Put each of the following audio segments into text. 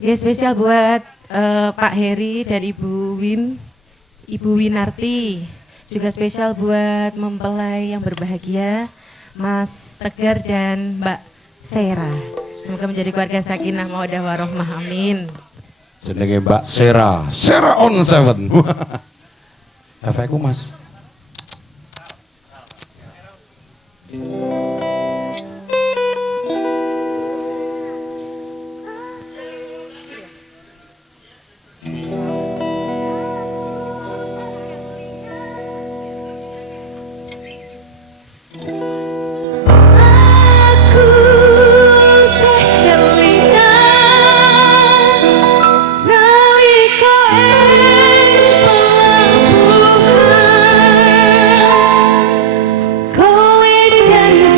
Ya spesial buat Pak Heri dan Ibu Winarti. Juga spesial buat mempelai yang berbahagia, Mas Tegar dan Mbak Sera. Semoga menjadi keluarga sakinah mawaddah warahmah. Amin. Jenenge Mbak Sera, Sera on seven. Efekku Mas. Kowe jangan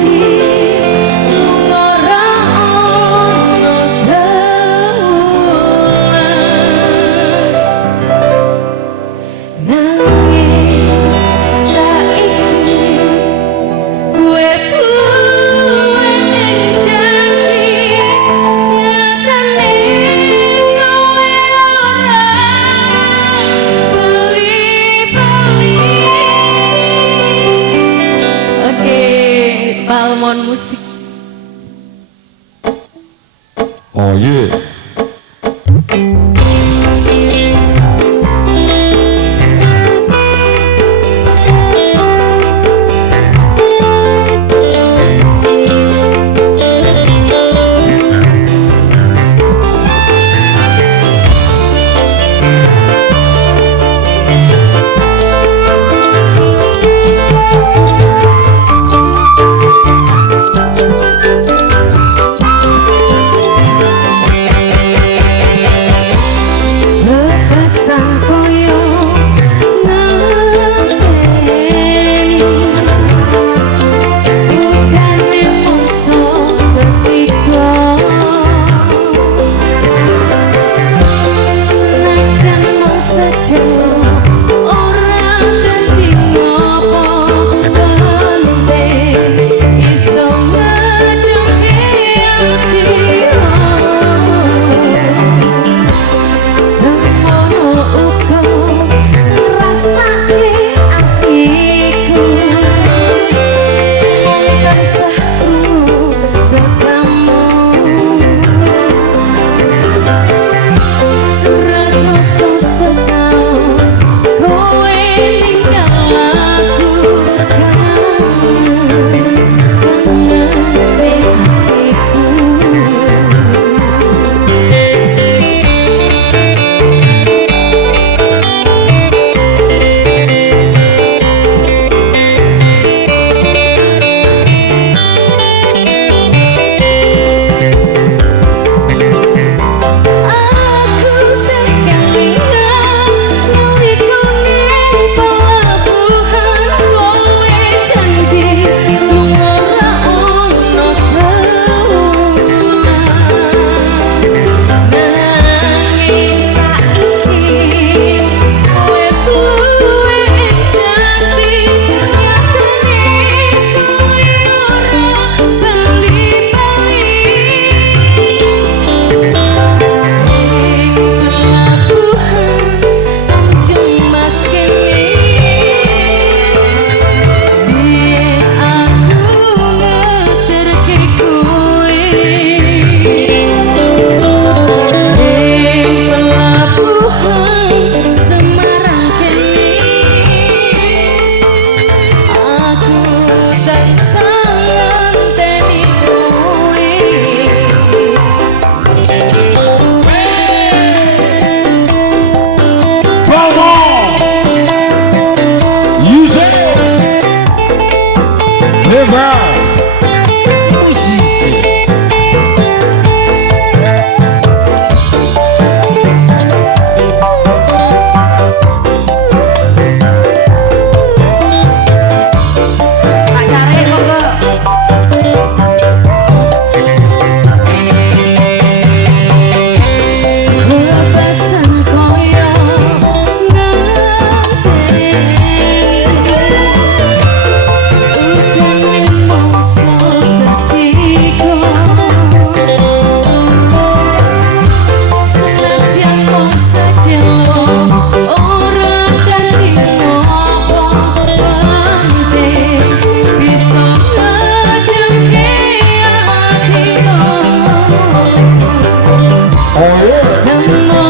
Semono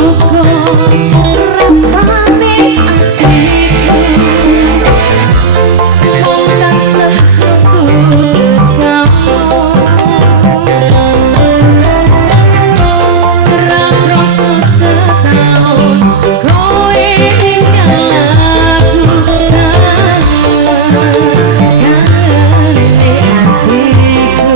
uga rasane atiku mung tansah nunggu kamu ra kroso setahun kowe ninggal aku kangen atiku.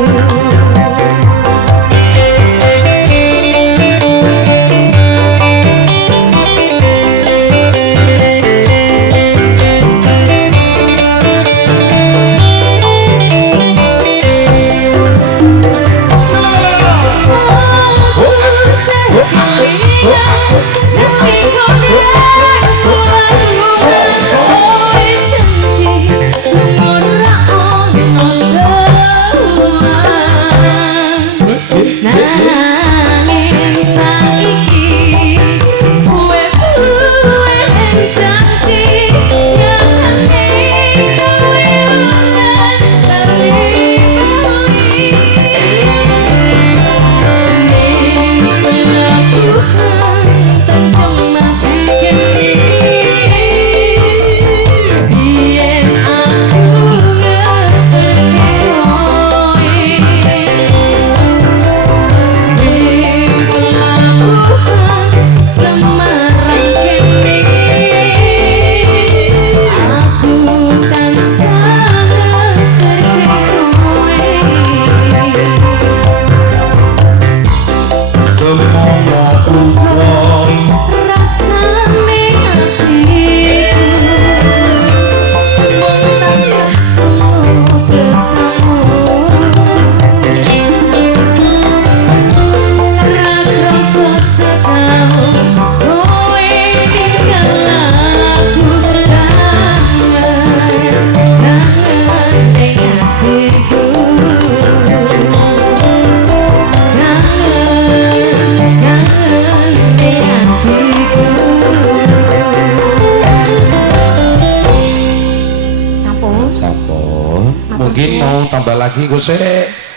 Mungkin mau tambah lagi gue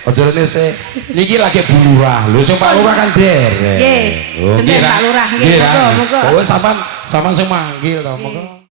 ojo rene niki lagi Bu Lurah lho sing Pak Lurah kan derek. Nggih. Bener Pak Lurah nggih monggo. Oh sampean sing manggil to monggo.